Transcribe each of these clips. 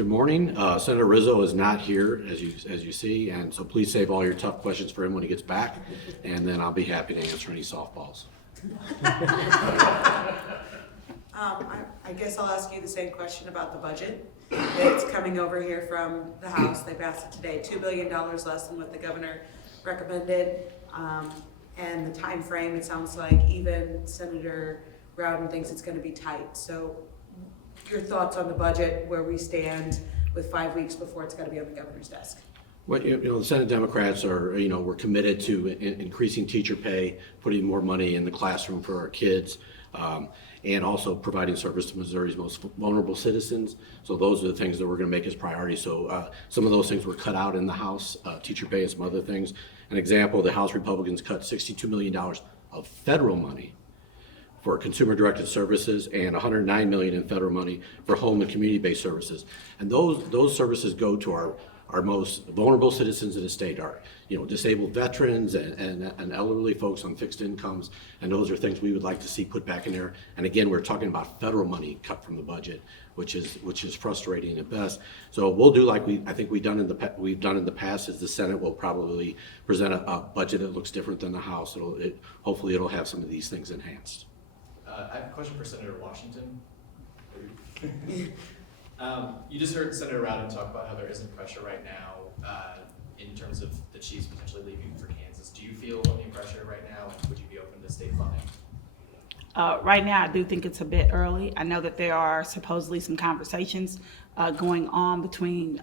Good morning. Senator Rizzo is not here, as you see, and so please save all your tough questions for him when he gets back, and then I'll be happy to answer any softballs. I guess I'll ask you the same question about the budget. It's coming over here from the House. They passed it today, $2 billion less than what the governor recommended. And the time frame, it sounds like even Senator Rowden thinks it's going to be tight. So your thoughts on the budget, where we stand with 5 weeks before it's got to be on the governor's desk? Well, the Senate Democrats are, we're committed to increasing teacher pay, putting more money in the classroom for our kids, and also providing service to Missouri's most vulnerable citizens. So those are the things that we're going to make as priorities. So some of those things were cut out in the House, teacher pay and some other things. An example, the House Republicans cut $62 million of federal money for consumer-directed services and $109 million in federal money for home and community-based services. And those services go to our most vulnerable citizens in the state, our disabled veterans and elderly folks on fixed incomes, and those are things we would like to see put back in there. And again, we're talking about federal money cut from the budget, which is frustrating at best. So we'll do like I think we've done in the past. Is the Senate will probably present a budget that looks different than the House. Hopefully it'll have some of these things enhanced. I have a question for Senator Washington. You just heard Senator Rowden talk about how there isn't pressure right now in terms of the Chiefs potentially leaving for Kansas. Do you feel any pressure right now, and would you be open to state funding? Right now, I do think it's a bit early. I know that there are supposedly some conversations going on between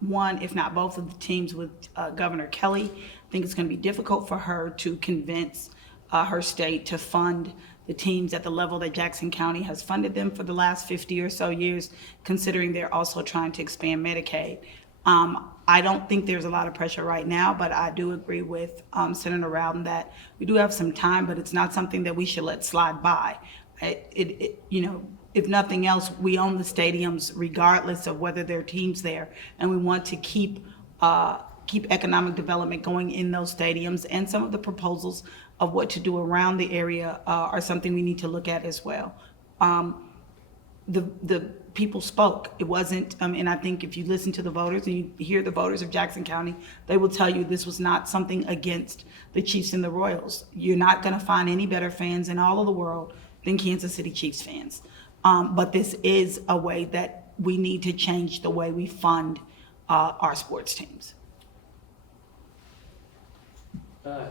one, if not both of the teams with Governor Kelly. I think it's going to be difficult for her to convince her state to fund the teams at the level that Jackson County has funded them for the last 50 or so years, considering they're also trying to expand Medicaid. I don't think there's a lot of pressure right now, but I do agree with Senator Rowden that we do have some time, but it's not something that we should let slide by. If nothing else, we own the stadiums regardless of whether there are teams there, and we want to keep economic development going in those stadiums, and some of the proposals of what to do around the area are something we need to look at as well. The people spoke. It wasn't, and I think if you listen to the voters and you hear the voters of Jackson County, they will tell you this was not something against the Chiefs and the Royals. You're not gonna find any better fans in all of the world than Kansas City Chiefs fans. But this is a way that we need to change the way we fund our sports teams.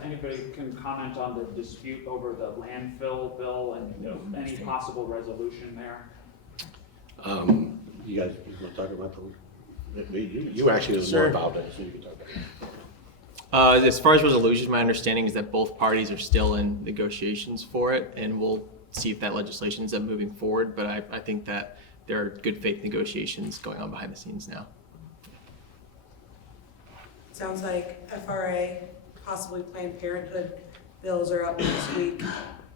Anybody can comment on the dispute over the landfill bill and any possible resolution there? You guys want to talk about the? You actually are more involved in it, so you can talk about it. As far as resolution, my understanding is that both parties are still in negotiations for it, and we'll see if that legislation ends up moving forward. But I think that there are good faith negotiations going on behind the scenes now. Sounds like FRA, possibly Planned Parenthood bills are up next week.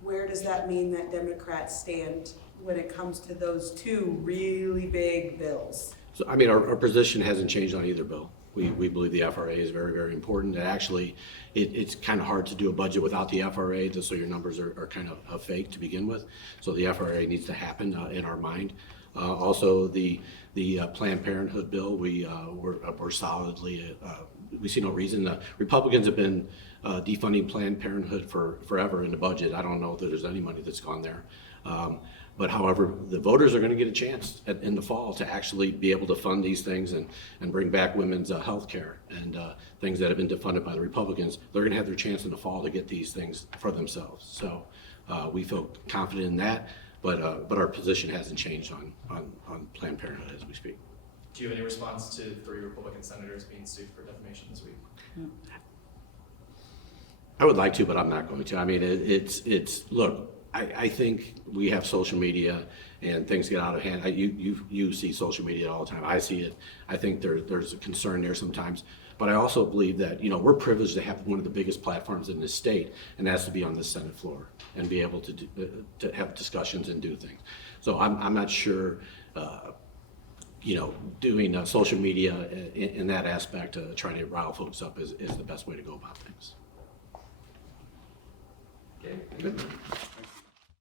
Where does that mean that Democrats stand when it comes to those two really big bills? So, our position hasn't changed on either bill. We believe the FRA is very, very important. And actually, it's kind of hard to do a budget without the FRA, just so your numbers are kind of fake to begin with. So the FRA needs to happen in our mind. Also, the Planned Parenthood bill, we're solidly, we see no reason. Republicans have been defunding Planned Parenthood forever in the budget. I don't know that there's any money that's gone there. But however, the voters are going to get a chance in the fall to actually be able to fund these things and bring back women's health care and things that have been defunded by the Republicans. They're going to have their chance in the fall to get these things for themselves. So we feel confident in that, but our position hasn't changed on Planned Parenthood as we speak. Do you have any response to 3 Republican senators being sued for defamation this week? I would like to, but I'm not going to. Look, I think we have social media and things get out of hand. You see social media all the time. I see it. I think there's a concern there sometimes. But I also believe that, we're privileged to have one of the biggest platforms in this state, and that's to be on the Senate floor and be able to have discussions and do things. So I'm not sure, doing social media in that aspect, trying to rile folks up is the best way to go about things. Okay.